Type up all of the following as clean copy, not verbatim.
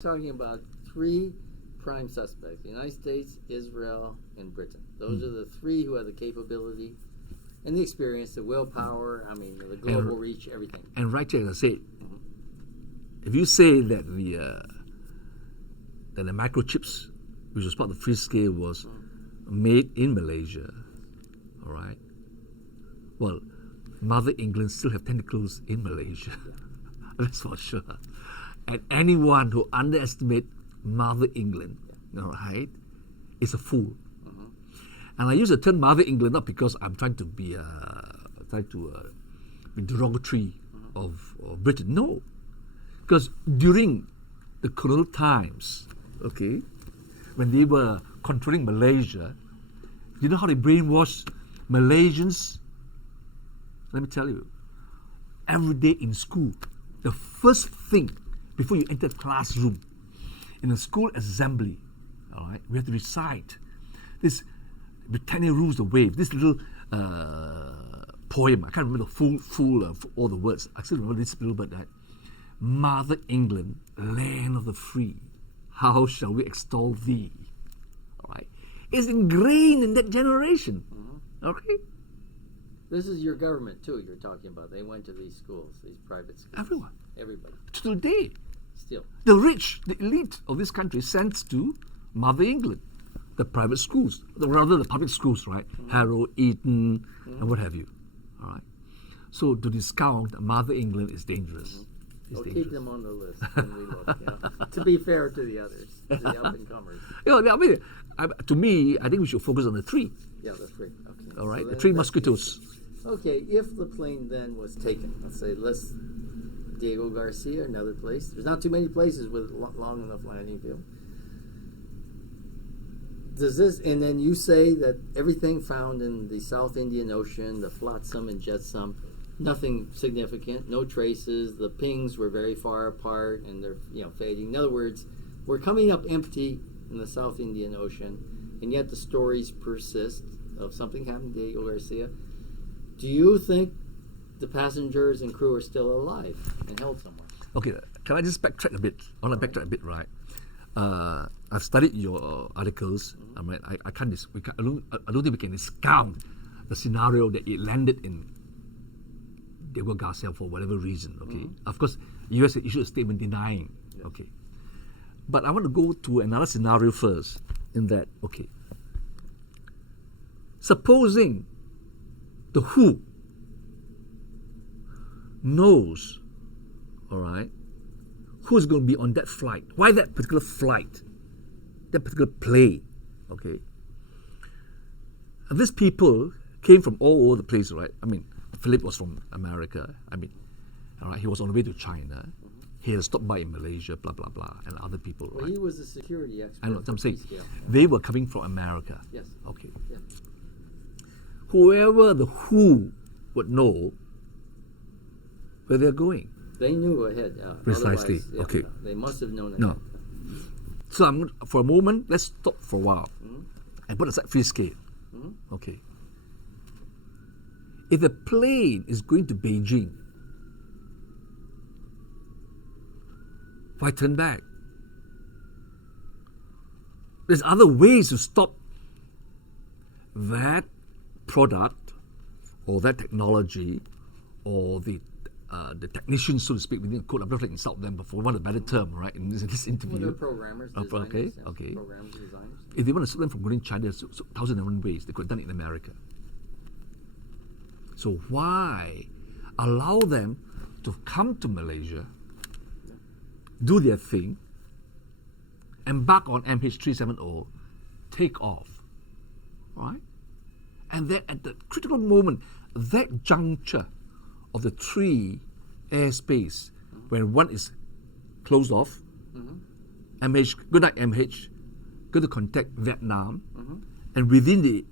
Talking about three prime suspects: the United States, Israel, and Britain. Those are the three who have the capability and the experience, the willpower, the global reach, everything. And right here, as I said, if you say that the microchips, which was part of the free scale, was made in Malaysia, all right? Well, Mother England still have tentacles in Malaysia. That's for sure. And anyone who underestimates Mother England, all right, is a fool. And I use the term Mother England not because I'm trying to be derogatory of Britain. No, because during the colonial times, okay, when they were controlling Malaysia, you know how they brainwashed Malaysians? Let me tell you, every day in school, the first thing before you enter the classroom, in a school assembly, all right, we have to recite this Britannia rules the wave, this little poem. I can't remember the full of all the words. I still remember this little bit, that Mother England, land of the free, how shall we extol thee? All right, it's ingrained in that generation. Okay. This is your government too. You're talking about. They went to these schools, these private schools. Everyone. Everybody. To today. Still. The rich, the elite of this country sends to Mother England, the private schools, rather the public schools, right? Harrow, Eton, and what have you. All right. So to discount Mother England is dangerous. It's dangerous. Keep them on the list when we look. To be fair to the others, the up and comers. To me, I think we should focus on the three. Yeah, the three. Okay. All right, So the three mosquitoes. Okay, if the plane then was taken, let's say, Diego Garcia, another place. There's not too many places with long enough landing field. And then you say that everything found in the South Indian Ocean, the flotsam and jetsam, nothing significant, no traces. The pings were very far apart and they're fading. In other words, we're coming up empty in the South Indian Ocean, and yet the stories persist of something happened to Diego Garcia. Do you think the passengers and crew are still alive and held somewhere? Okay, can I just backtrack a bit? I want to backtrack a bit, right? I've studied your articles. I don't think we can discount the scenario that it landed in Diego Garcia for whatever reason. Okay, of course, US issued a statement denying. Yes. Okay, but I want to go to another scenario first. In that, okay, supposing the WHO knows, all right, who's going to be on that flight. Why that particular flight? That particular plane, okay? And these people came from all over the place, right? Philip was from America. All right, he was on the way to China. He had stopped by in Malaysia, blah, blah, blah, and other people, well, right? He was a security expert. I know what I'm saying. They were coming from America. Yes. Okay. Yeah. Whoever the WHO would know where they're going. They knew ahead. Precisely. Okay. They must have known ahead. No. So for a moment, let's stop for a while and put aside free scale. Okay. If the plane is going to Beijing, why turn back? There's other ways to stop that product or that technology or the technicians, so to speak, within the code. I'm not trying to insult them, but for want of a better term, right, in this interview. Well, they're programmers, designers. Okay. Programmers, designers. If they want to stop them from going to China, there's 1,001 ways. They could have done it in America. So why allow them to come to Malaysia, do their thing, embark on MH370, take off, right? And then at the critical moment, that juncture of the three airspace, when one is closed off, MH, good night MH, go to contact Vietnam, and within the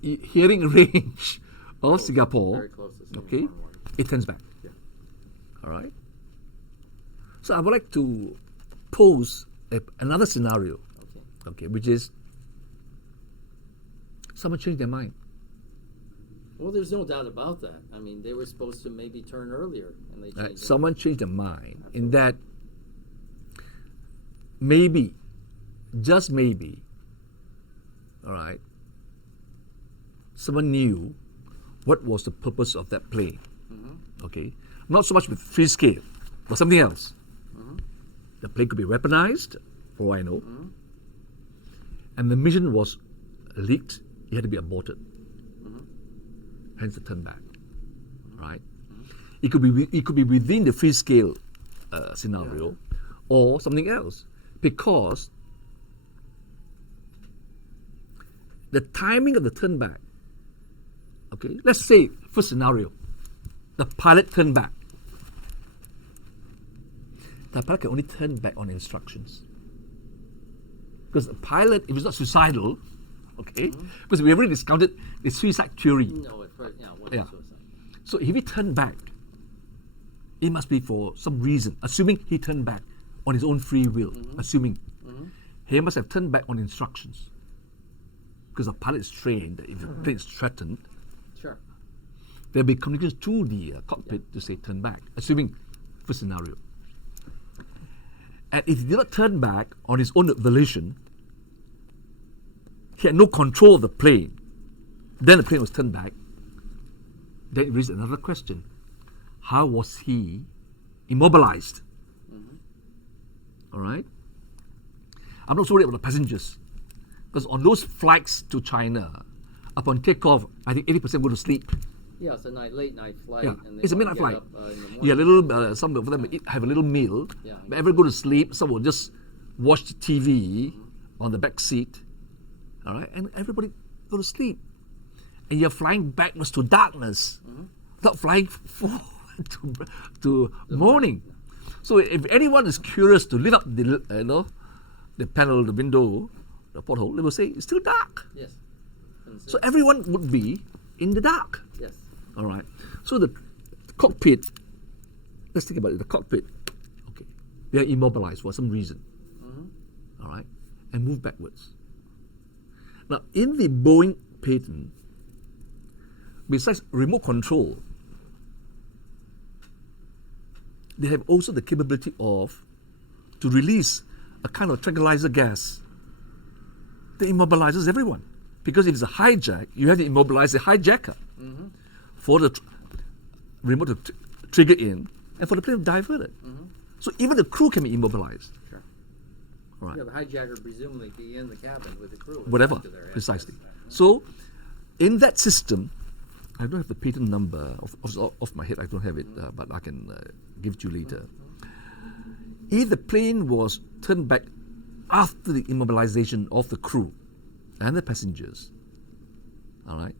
hearing range of Singapore, very close to Singapore, okay, it turns back. Yeah. All right. So I would like to pose another scenario, okay, which is someone changed their mind. Well, there's no doubt about that. They were supposed to maybe turn earlier, and they changed. Someone changed their mind. Absolutely. In that maybe, just maybe, all right, someone knew what was the purpose of that plane. Okay, not so much with free scale, but something else. The plane could be weaponized, for all I know, and the mission was leaked. It had to be aborted. Hence the turn back. Right? It could be within the free scale scenario, or something else, because the timing of the turn back. Okay, let's say first scenario, the pilot turned back. The pilot can only turn back on instructions, because the pilot, if it's not suicidal, okay, because we already discounted the suicide theory. No, at first, Yeah. So if he turned back, it must be for some reason, assuming he turned back on his own free will, assuming he must have turned back on instructions, because the pilot is trained that if the plane is threatened, Sure. there'll be communications to the cockpit to say turn back, assuming first scenario. And if he did not turn back on his own volition, he had no control of the plane, then the plane was turned back, then it raises another question. How was he immobilized? All right? I'm not so worried about the passengers, because on those flights to China, upon takeoff, I think 80% go to sleep. Yeah, it's a late night flight. Yeah, And they it's a wanna midnight get flight. up, in the morning. Yeah, little some of them have a little meal, Yeah. but everyone go to sleep. Some will just watch the TV on the back seat, all right, and everybody go to sleep. And you're flying backwards to darkness, not flying forward to morning. So if anyone is curious to lift up the panel, the window, the porthole, they will say it's still dark. Yes. So everyone would be in the dark. Yes. All right. So the cockpit, let's think about it. The cockpit, okay, they are immobilized for some reason. All right, and move backwards. Now, in the Boeing patent, besides remote control, they have also the capability to release a kind of tranquilizer gas that immobilizes everyone. Because if it's a hijack, you have to immobilize the hijacker for the remote to trigger in and for the plane to divert it. So even the crew can be immobilized. Sure. All right. Yeah, the hijacker presumably be in the cabin with the crew. Whatever, To their head. precisely. Yes. So in that system, I don't have the patent number off my head, I don't have it, but I can give it to you later. If the plane was turned back after the immobilization of the crew and the passengers, all right,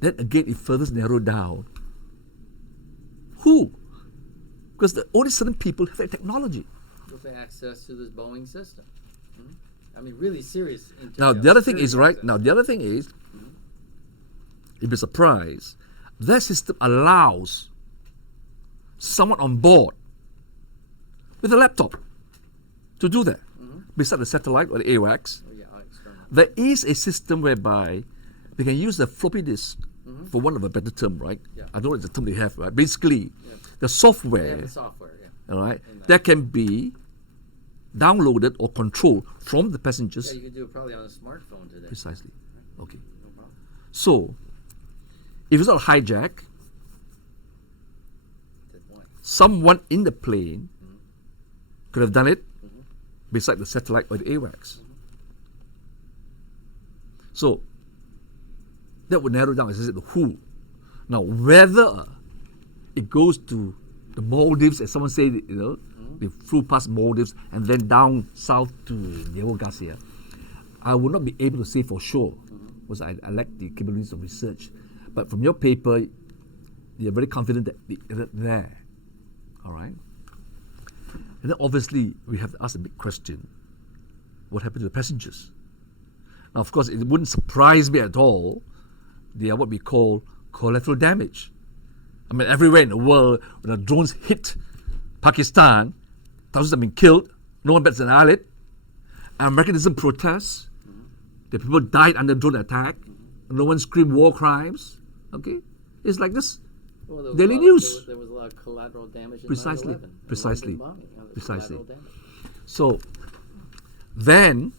then again it further narrowed down who, because only certain people have that technology. With the access to this Boeing system. I mean, really serious. Now the other thing is if it's a prize, that system allows someone on board with a laptop to do that. Beside the satellite or the AWACS, there is a system whereby they can use the floppy disk, for want of a better term, right? Yeah. I don't know what the term they have, right? Basically, the software, They have the software, yeah. all right, that can be downloaded or controlled from the passengers. Yeah, you could do it probably on a smartphone today. Precisely. Okay. No problem. So, if it's not a hijack, Good point. someone in the plane could have done it beside the satellite or the AWACS. So, that would narrow down, as I said, the who. Now, whether it goes to the Maldives, as someone said, they flew past Maldives and then down south to Diego Garcia, I would not be able to say for sure, because I lack the capabilities of research. But from your paper, you're very confident that they're there. All right? And then obviously, we have to ask a big question. What happened to the passengers? Now, of course, it wouldn't surprise me at all. They are what we call collateral damage. I mean, everywhere in the world, when the drones hit Pakistan, thousands have been killed, no one bats an eyelid. Americanism protests, the people died under drone attack, no one screamed war crimes. Okay? It's like this. Well, there was Daily a lot news. There was a lot of collateral damage in Precisely. 9/11. Precisely. London bombing, Precisely. collateral damage. So, Then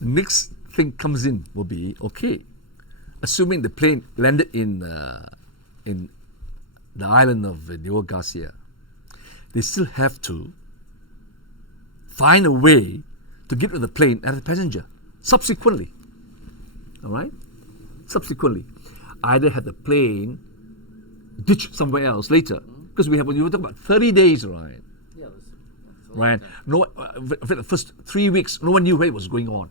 the next thing comes in will be, okay, assuming the plane landed in the island of Diego Garcia, they still have to find a way to get to the plane and the passenger subsequently. All right? Subsequently. Either have the plane ditched somewhere else later, because we were talking about 30 days, right? Yeah, that's a Right. long time. No, for the first 3 weeks, no one knew where it was going on.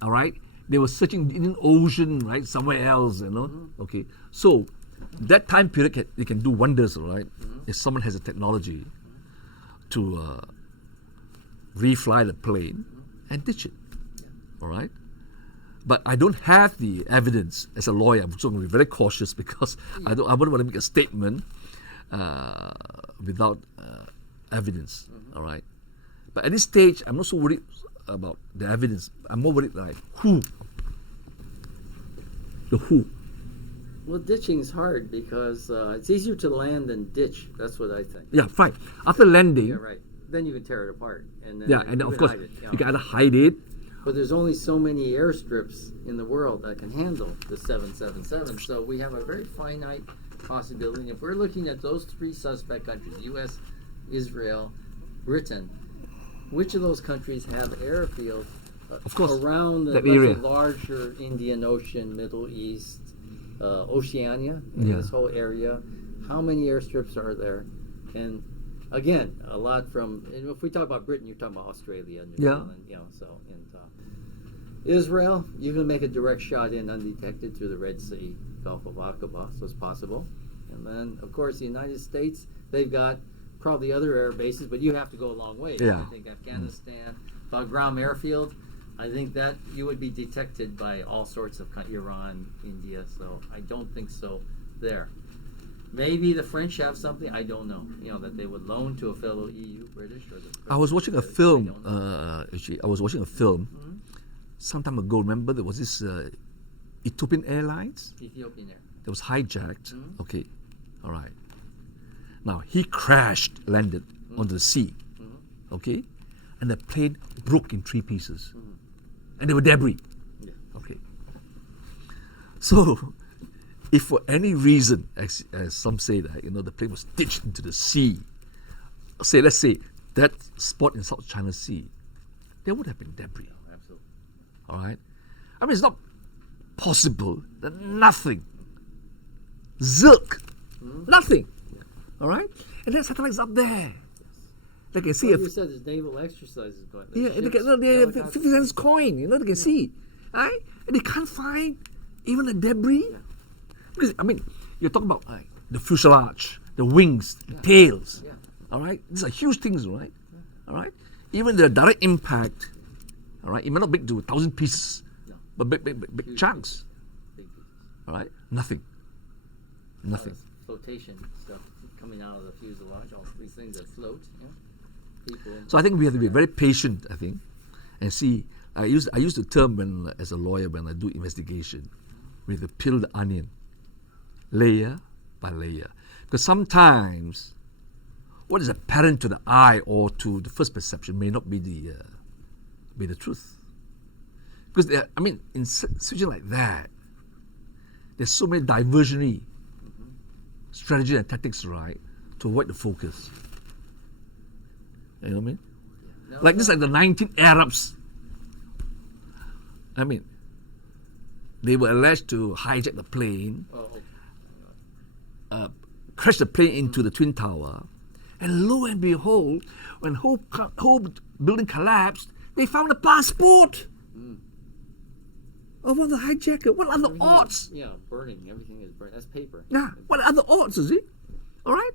All right, they were searching in the ocean, right, somewhere else, you know. Okay, so that time period they can do wonders, right? If someone has the technology to refly the plane and ditch it. All right. But I don't have the evidence as a lawyer. I'm going to be very cautious because I wouldn't want to make a statement without evidence. All right. But at this stage, I'm not so worried about the evidence. I'm more worried like who. The who. Well, ditching is hard because it's easier to land than ditch. That's what I think. Yeah, fine. After landing, Yeah, right. Then you can tear it apart. And then yeah, and you of can course hide it, you can either hide it. But there's only so many airstrips in the world that can handle the 777. So we have a very finite possibility. And if we're looking at those three suspect countries, U.S., Israel, Britain, which of those countries have airfields Of course, around the that area. larger Indian Ocean, Middle East, Oceania, Yeah. this whole area? How many airstrips are there? And again, a lot from, and if we talk about Britain, you're talking about Australia, New Yeah. Zealand, so and Israel, you can make a direct shot in undetected through the Red Sea, Gulf of Aqaba, so it's possible. And then, of course, the United States, they've got probably other air bases, but you have to go a long way. Yeah. I think Afghanistan, Bagram airfield, I think that you would be detected by all sorts of Iran, India, so I don't think so there. Maybe the French have something, I don't know, that they would loan to a fellow EU, British, or the I was watching a British, film. I don't know. Actually, I was watching a film some time ago. Remember, there was this Ethiopian Airlines Ethiopian Air. that was hijacked. Okay, all right. Now he crashed, landed onto the sea. Okay, and the plane broke in 3 pieces, and there were debris. Yeah. Okay. So, if for any reason, as some say that the plane was ditched into the sea, let's say that spot in South China Sea, there would have been debris. Absolutely. All right. I mean, it's not possible that nothing, zilk, nothing. All right. And there's satellites up there. They can see Well, you said there's naval exercises going on. yeah, and they can, 50 cents coin. They can see, right? And they can't find even a debris. Because, I mean, you're talking about the fuselage, the wings, the tails. Yeah. All right? These are huge things, right? All right? Even the direct impact, all right? It may not be to 1,000 pieces, No. but big chunks. Big pieces. All right? Nothing. Nothing. Flotation stuff coming out of the fuselage, all these things that float. People. So I think we have to be very patient, I think, and see. I use the term as a lawyer when I do investigation, we have to peel the onion, layer by layer. Because sometimes what is apparent to the eye or to the first perception may not be the truth. Because in situation like that, there's so many diversionary strategies and tactics, right, to avoid the focus. You know what I mean? No, Like this, like the 19 Arabs. I mean, they were alleged to hijack the plane, crash the plane into the Twin Tower, and lo and behold, when whole building collapsed, they found a passport of one of the hijacker. What are the odds? Yeah, burning. Everything is burning. That's paper. Yeah, what are the odds, is it? All right?